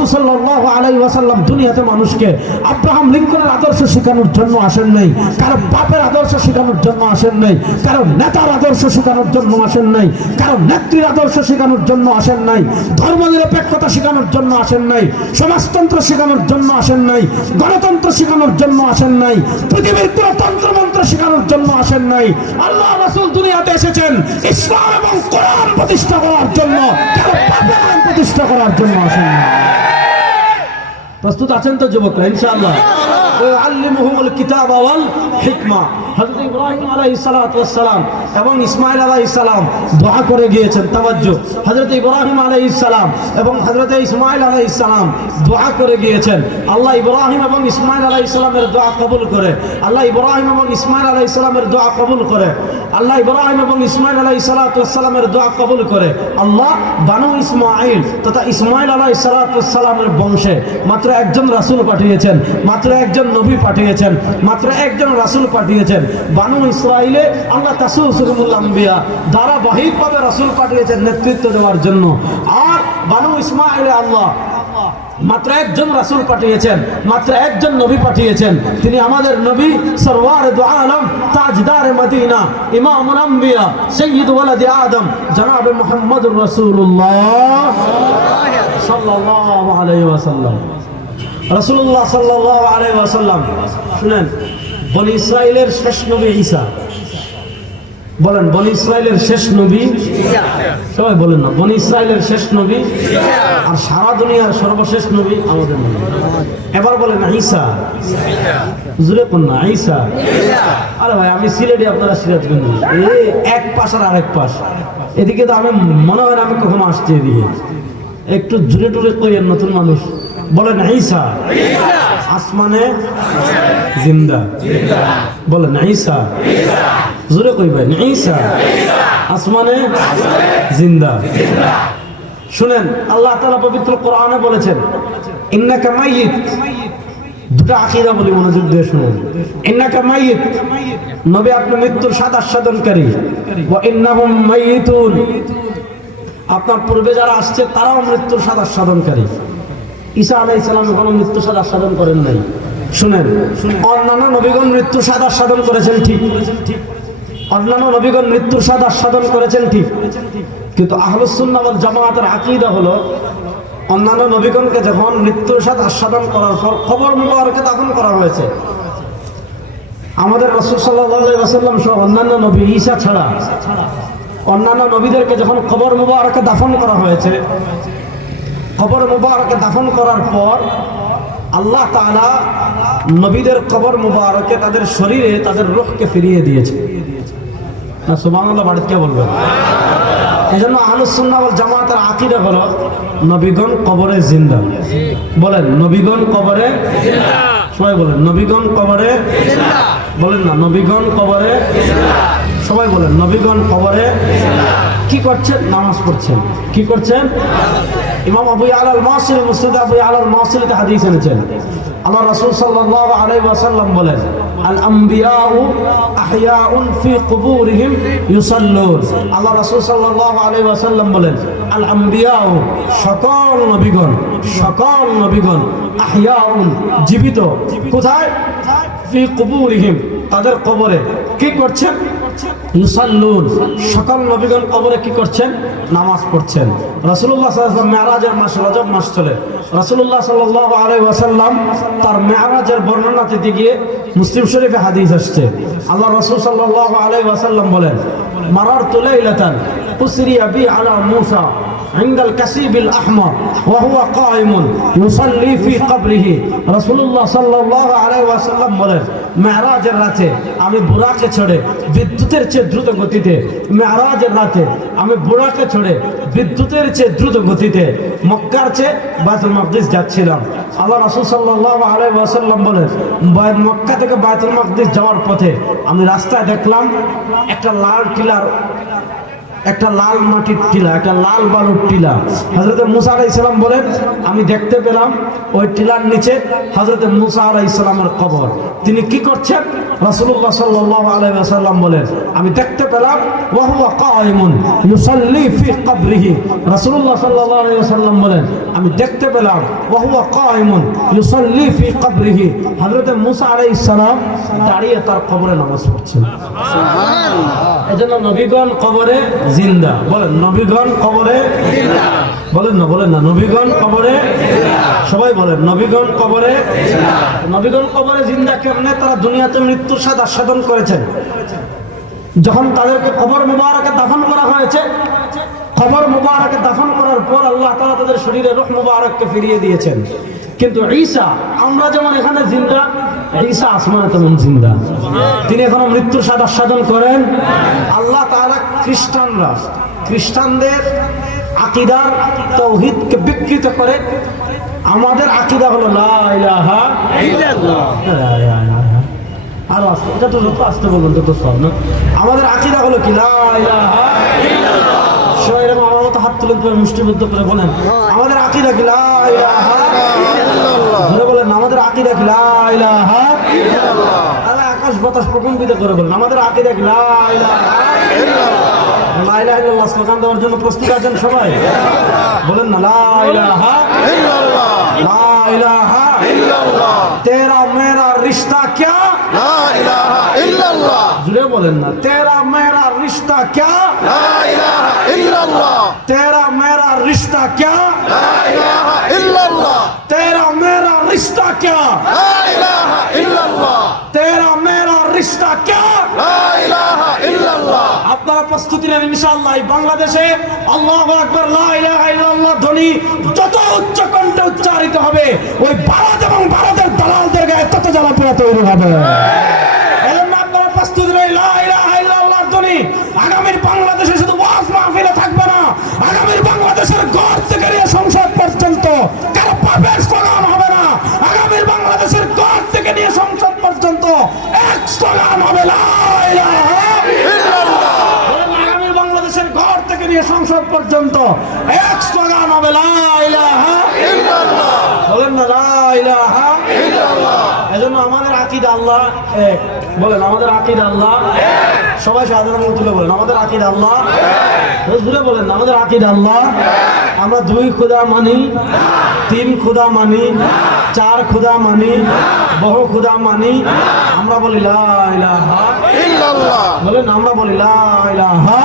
রাসূল সাল্লাল্লাহু আলাইহি ওয়াসাল্লাম দুনিয়াতে মানুষকে আব্রাহাম লিঙ্কনের আদর্শ শেখানোর জন্য আসেন নাই, কারো বাপের আদর্শ শেখানোর জন্য আসেন নাই, কারো নেতার আদর্শ শেখানোর জন্য আসেন নাই, কারো নেত্রীর আদর্শ শেখানোর জন্য আসেন নাই, ধর্মনিরপেক্ষতা শেখানোর জন্য আসেন নাই, সমাজতন্ত্র শেখানোর জন্য আসেন নাই, গণতন্ত্র শেখানোর জন্য আসেন নাই, পৃথিবীর কোনো তন্ত্রমন্ত্র শেখানোর জন্য আসেন নাই। আল্লাহ রাসূল দুনিয়াতে এসেছেন ইসলাম এবং কোরআন প্রতিষ্ঠা করার জন্য, কারো বাপের আইন প্রতিষ্ঠা করার জন্য আসেন নাই। প্রস্তুত আছেন তো যুবকরা? ইনশাআল্লাহ। আল্লিমুহুমুল কিতাব ওয়াল হিকমা। হযরত ইব্রাহিম আলাইহিস সালাতু ওয়াস সালাম এবং ইসমাঈল আলাইহিস সালাম দোয়া করে গিয়েছেন। তাওয়াজ্জু, হযরত ইব্রাহিম আলাইহিস সালাম এবং হযরত ইসমাঈল আলাইহিস সালাম দোয়া করে গিয়েছেন। আল্লাহ ইব্রাহিম এবং ইসমাঈল আলাইহিস সালামের দোয়া কবুল করে। আল্লাহ ইব্রাহিম এবং ইসমাঈল আলাইহিস সালামের দোয়া কবুল করে। আল্লাহ ইব্রাহিম এবং ইসমাঈল আলাইহিস সালাতু ওয়াস সালামের দোয়া কবুল করে। আল্লাহ বানু ইসমাঈল তথা ইসমাঈল আলাইহিস সালাতু ওয়াস সালামের বংশে মাত্র একজন রাসূল পাঠিয়েছেন, মাত্র একজন নবী পাঠিয়েছেন, মাত্র একজন রাসূল পাঠিয়েছেন। বানু ইসরাইলে আল্লাহ তাসুসুল আম্বিয়া ধারাবাহিকভাবে রাসূল পাঠিয়েছেন নেতৃত্ব দেওয়ার জন্য। আর বানু ইসমাঈলে আল্লাহ মাত্র একজন রাসূল পাঠিয়েছেন, মাত্র একজন নবী পাঠিয়েছেন। তিনি আমাদের নবী সরওয়ার দু আলম, তাজদার মদিনা, ইমামুল আম্বিয়া, সাইয়্যিদ ওয়ালাদি আদম, জনাব মুহাম্মদুর রাসূলুল্লাহ সাল্লাল্লাহু আলাইহি ওয়াসাল্লাম। রাসূলুল্লাহ সাল্লাল্লাহু আলাইহি ওয়াসাল্লাম শুনেন, বনি ইসরাইলের শেষ নবী ঈসা। বলেন, বনি ইসরাইলের শেষ নবী ঈসা। সবাই বলেন না, বনি ইসরাইলের শেষ নবী ঈসা। আর সারা দুনিয়ার সর্বশেষ নবী আমাদের নবী। এবার বলেন ঈসা। জোরে কোন না, ঈসা। আরে ভাই, আমি সিলেটি, আপনারা সিরাজগঞ্জ। এই এক পাশ আর আরেক পাশ। এদিকে তো আমি মনে হয় না আমি কখনো আসছি এদিকে। একটু জোরে টুরে কইয়েন নতুন মানুষ। বলেন ঈসা। আসমানে জিন্দা। বলেন ঈসা। জোরে কইবেন ঈসা। আসমানে জিন্দা। শুনেন, আল্লাহ তাআলা পবিত্র কোরআনে বলেছেন ইন্নাকা মাইয়িত। দুটো আকীদা বলি, মনোযোগ দিয়ে শুনুন। ইন্নাকা মাইয়িত, নবী আপনি মৃত্যুর স্বাদ আস্বাদনকারী। ওয়া ইন্নাহুম মাইয়িতুন, আপনার পূর্বে যারা আসছে তারাও মৃত্যুর স্বাদ আস্বাদনকারী। ঈসা আলাইহিস সালাম কোনো মৃত্যুর স্বাদ আস্বাদন করেন নাই। শুনেন, অন্যান্য নবীগণ মৃত্যুর স্বাদ আস্বাদন করেছেন ঠিক, অন্যান্য নবীগণ মৃত্যুর স্বাদ আস্বাদন করেছেন ঠিক, কিন্তু আহলুস সুন্নাহ ওয়াল জামাতের আকীদা হলো অন্যান্য নবীগণকে যখন মৃত্যুর স্বাদ আস্বাদন করার পর কবর মুবারকে দাফন করা হয়েছে, আমাদের রাসূল সাল্লাল্লাহু আলাইহি ওয়াসাল্লাম সহ অন্যান্য নবী ঈসা ছাড়া অন্যান্য নবীদেরকে যখন কবর মুবারকে দাফন করা হয়েছে, কবর মুবারকে দাফন করার পর আল্লাহ তাআলা নবীদের কবর মুবারকে তাদের শরীরে তাদের রূহকে ফিরিয়ে দিয়েছে। না সুবহানাল্লাহ, বাড়িতে বলবেন। এজন্য আহলুস সুন্নাহ ওয়াল জামাতের আকীদা হলো নবীগণ কবরে জিন্দা। বলেন নবীগণ কবরে জিন্দা। সবাই বলেন নবীগণ কবরে জিন্দা। বলেন না, নবীগণ কবরে জিন্দা। সবাই বলেন নবীগণ কবরে জিন্দা। কি করছেন? নামাজ পড়ছেন। কি করছেন? ইমাম আবু ইয়ালা আল-মাসিলি, মুসনাদ আবু ইয়ালা আল-মাসিলিতে হাদিস এনেছেন। আল্লাহ রাসূল সাল্লাল্লাহু আলাইহি ওয়াসাল্লাম বলেন আল আম্বিয়াউ আহইয়াউন ফি কুবুরিহিম ইউসাল্লুন। আল্লাহ রাসূল সাল্লাল্লাহু আলাইহি ওয়াসাল্লাম বলেন আল আম্বিয়াউ, সকল নবীগণ, সকল নবীগণ, আহইয়াউন, জীবিত। কোথায়? ফি কুবুরিহিম, তাদের কবরে। কি করছেন? ইউসাল্লুন, সকল নবীগণ কবরে কি করছেন? নামাজ পড়ছেন। রাসূলুল্লাহ সাল্লাল্লাহু আলাইহি ওয়াসাল্লাম মেরাজের মাস রজব মাস চলে। রাসূলুল্লাহ সাল্লাল্লাহু আলাইহি ওয়াসাল্লাম তার মেরাজের বর্ণনা দিতে গিয়ে মুসলিম শরীফে হাদিস আসছে। আল্লাহ রাসূল সাল্লাল্লাহু আলাইহি ওয়াসাল্লাম বলেন মারারতু লাইলাতান উসরিয়া বি আলা মূসা عند الكسيب الأحمر وهو قائم يصلي في قبره। রাসূলুল্লাহ সাল্লাল্লাহু আলাইহি ওয়াসাল্লাম বলেন মেরাজের রাতে আমি বুরাকে চড়ে বিদ্যুতের চেয়ে দ্রুত গতিতে, মেরাজের রাতে আমি বুরাকে চড়ে বিদ্যুতের চেয়ে দ্রুত গতিতে মক্কার চেয়ে বাইতুল মাকদিস যাচ্ছিলাম। আল্লাহ রাসূল সাল্লাল্লাহু আলাইহি ওয়াসাল্লাম বলেন মক্কা থেকে বাইতুল মাকদিস যাওয়ার পথে আমি রাস্তায় দেখলাম একটা লাল টিলার একটা লাল মাটির টিলা, একটা লাল বালুর টিলা। হযরত মুসা আলাইহিস সালাম বলেন আমি দেখতে পেলাম ওই টিলার নিচে হযরত মুসা আলাইহিস সালামের কবর। তিনি কি করছেন? রাসূলুল্লাহ সাল্লাল্লাহু আলাইহি ওয়াসাল্লাম বলেন আমি দেখতে পেলাম ওয়া হুয়া কায়িমুন ইউসাল্লি ফি কবরিহি। রাসূলুল্লাহ সাল্লাল্লাহু আলাইহি ওয়াসাল্লাম বলেন আমি দেখতে পেলাম ওয়া হুয়া কায়িমুন ইউসাল্লি ফি কবরিহি, হযরত মুসা আলাইহিস সালাম দাঁড়িয়ে তার কবরে নামাজ পড়ছেন। সুবহানাল্লাহ। এজন্য নবীগণ কবরে জিন্দা। বলেন নবীগণ কবরে জিন্দা। বলেন না নবীগণ কবরে জিন্দা। সবাই বলেন নবীগণ কবরে জিন্দা। নবীগণ কবরে জিন্দা কেমনে? তারা দুনিয়াতে মৃত্যুর স্বাদ আস্বাদন করেছেন। যখন তাদেরকে কবর মুবারকে দাফন করা হয়েছে, কবর মুবারকে দাফন করার পর আল্লাহ তাআলা তাদের শরীরে রূহ মুবারককে ফিরিয়ে দিয়েছেন। কিন্তু ঈসা, আমরা যেমন এখানে জিন্দা, ঈসা আসমানে তেমন জিন্দা। তিনি এখনো মৃত্যুর স্বাদ আস্বাদন করেন। আল্লাহ তাআলা খ্রিস্টানদের আকীদা তাওহীদকে বিকৃত করে। আমাদের আকীদা হলো লা ইলাহা ইল্লাল্লাহ। আর এটা তো যত আসতে বলুন তত সব না। আমাদের আকীদা হলো কি? লা ইলাহা ইল্লাল্লাহ। সবাই এরকম আমার মতো হাত তুলে করে মুষ্টিবদ্ধ করে বলেন আমাদের আকীদা কি? লা ইলাহা ইল্লাল্লাহ। ধরে বলেন আমাদের আকীদা কি? লা ইলাহা ইল্লাল্লাহ। আল্লাহ আকাশ বাতাস প্রকম্পিত করে বলেন আমাদের আকীদা কি? লা ইলাহা ইল্লাল্লাহ। লা ইলাহা ইল্লাল্লাহ স্লোগান দেওয়ার জন্য প্রস্তুত আছেন সবাই? বলেন না লা ইলাহা ইল্লাল্লাহ। লা ইলাহা ইল্লাল্লাহ। তেরা মেরা রিশতা क्या? লা ইলাহা ইল্লাল্লাহ। জুড়ে বলেন না তেরা মেরা রিশতা क्या? লা ইলাহা ইল্লাল্লাহ। তেরা মেরা রিশতা क्या? লা ইলাহা ইল্লাল্লাহ। তেরা মেরা রিশতা क्या? লা ইলাহা ইল্লাল্লাহ। তেরা মেরা রিশতা क्या? লা ইলাহা ইল্লাল্লাহ। আপনারা প্রস্তুতি নেন ইনশাআল্লাহ। বাংলাদেশে আল্লাহু আকবার লা ইলাহা ইল্লাল্লাহ ধ্বনি যত উচ্চ কণ্ঠে উচ্চারিত হবে, ওই ভারত এবং ভারতের দালালদের গায়ে তত জ্বালাপোড়া তৈরি হবে। এজন্য আপনারা প্রস্তুতি নেন। লা ইলাহা ইল্লাল্লাহ ধ্বনি আগামীর বাংলাদেশে শুধু ওয়াজ মাহফিলে থাকবে না, আগামীর বাংলাদেশের ঘর থেকে নিয়ে সংসদ পর্যন্ত কারো পাপের স্লোগান হবে না। আগামীর বাংলাদেশের ঘর থেকে নিয়ে সংসদ পর্যন্ত এক স্লোগান হবে লা ইলাহা ইল্লাল্লাহ। আগামীর বাংলাদেশের ঘর থেকে নিয়ে সংসদ পর্যন্ত এক স্লোগান হবে লা ইলাহা ইল্লাল্লাহ। বলেন না লা ইলাহা ইল্লাল্লাহ। এজন্য আমাদের আকীদা আল্লাহ এক। বলেন আমাদের আকীদা আল্লাহ এক। সবাই সাধারণ তুলে বলেন আমাদের আকীদা আল্লাহ এক। জুড়ে বলেন আমাদের আকীদা আল্লাহ এক। আমরা দুই খোদা মানি, তিন খোদা মানি, চার খোদা মানি, বহু খোদা মানি। আমরা বলি লা ইলাহা ইল্লাল্লাহ। বলেন আমরা বলি লা ইলাহা